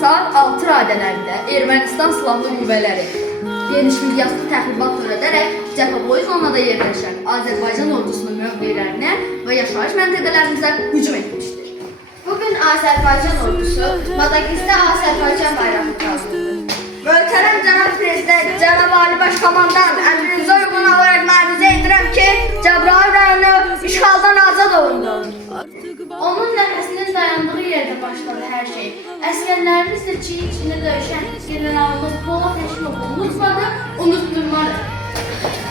saat 6 radələrində Ermənistan Silahlı Qüvvələri geniş miqyaslı təxribat törədərək cəbhə boyu zonada yerləşən Azərbaycan ordusunun mövqelərinə və yaşayış məntəqələrimizə hücum etmişdir. Bugün Azərbaycan ordusu Madagizdə Azərbaycan bayrağını qaldırdı. Möhtərəm cənab prezident, cənab Ali Başkomandan, əmrinizə uyğun olaraq məruzə edirəm ki, Cəbrayıl rayonu işğaldan azad olundu. Onun nəfəsinin dayandığı yerdə başladı hər şey. Əsgərlərimizlə çiyin-çiyinə döyüşən generalımız Polad Həşimovu unutmadı, unutturmadı.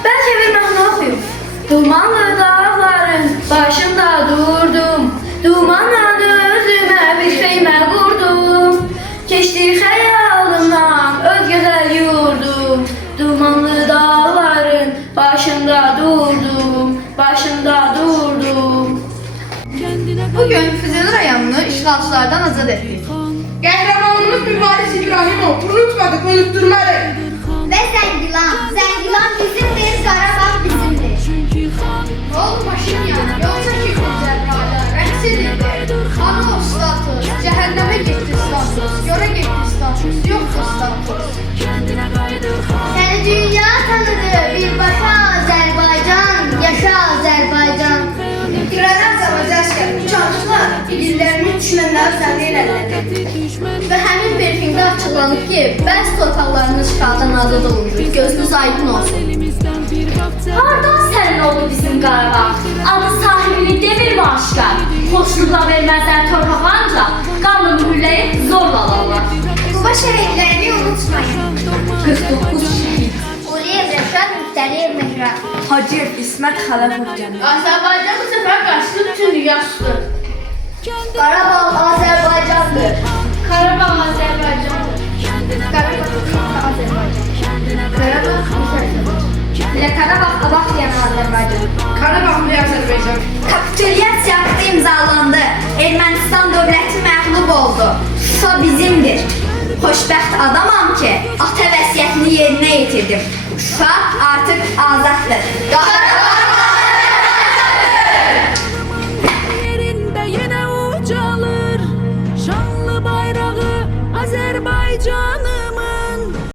Bəlkə bir mahnı oxuyum. Dumanlı dağların başında durdum, dumanla özümə bir xeymə qurdum. Keçdi xəyalımdan özgələr yurdum, dumanlı dağların başında durdum, başında durdum. Bugün Füzuli rayonunu işğalçılardan azad etdik. Qəhrəmanımız Mübariz İbrahimov unutmadık, unutturmadık. Və Zəngilan bizimdir, Qarabağ bizimdir. Ne oldu Paşinyan? Yoksa ki Cəbrayıl'a rəqs edildi. Ano status, cəhənnəmə getdi status, göre getdi status, yoxdur status. Səni dünya tanıdı, birbaşa Azərbaycan, yaşa Azərbaycan. İqtidarın Azərbaycan əskəri uçançılar illərini düşmənlər üzərində irəlilədi. Və həmin briefingdə açıqlanıb ki, bəzi torpaqlarımız işğaldan azad olundu. Gözünüz aydın olsun. Hardan sənin oldu bizim Qarabağ? Adı sahibini demir mi aşkar? Xoşluqla verməzlər torpağı ancaq qanlı mühürləyib zorla alırlar. Quba şəhidlərini unutmayın. 49 şəhid. Uliyev Rəşad, Müftəliyev Mehran. Hacıyev İsmət Xələfov gəlir. Azərbaycan bu səfər qarşılı bütün dünya tutur. Qarabağ Azərbaycandır. Qarabağ Azərbaycandır. Qarabağ Azərbaycan. Qarabağ Azərbaycan. Elə Qarabağ abad deyən Azərbaycan. Qarabağ bir Azərbaycan. Kapitulyasiya aktı imzalandı. Ermənistan dövləti məğlub oldu. Şuşa bizimdir. Xoşbəxt adamam ki, ata vəsiyyətini yerinə yetirdim. Şuşa artıq azaddır. Qarabağ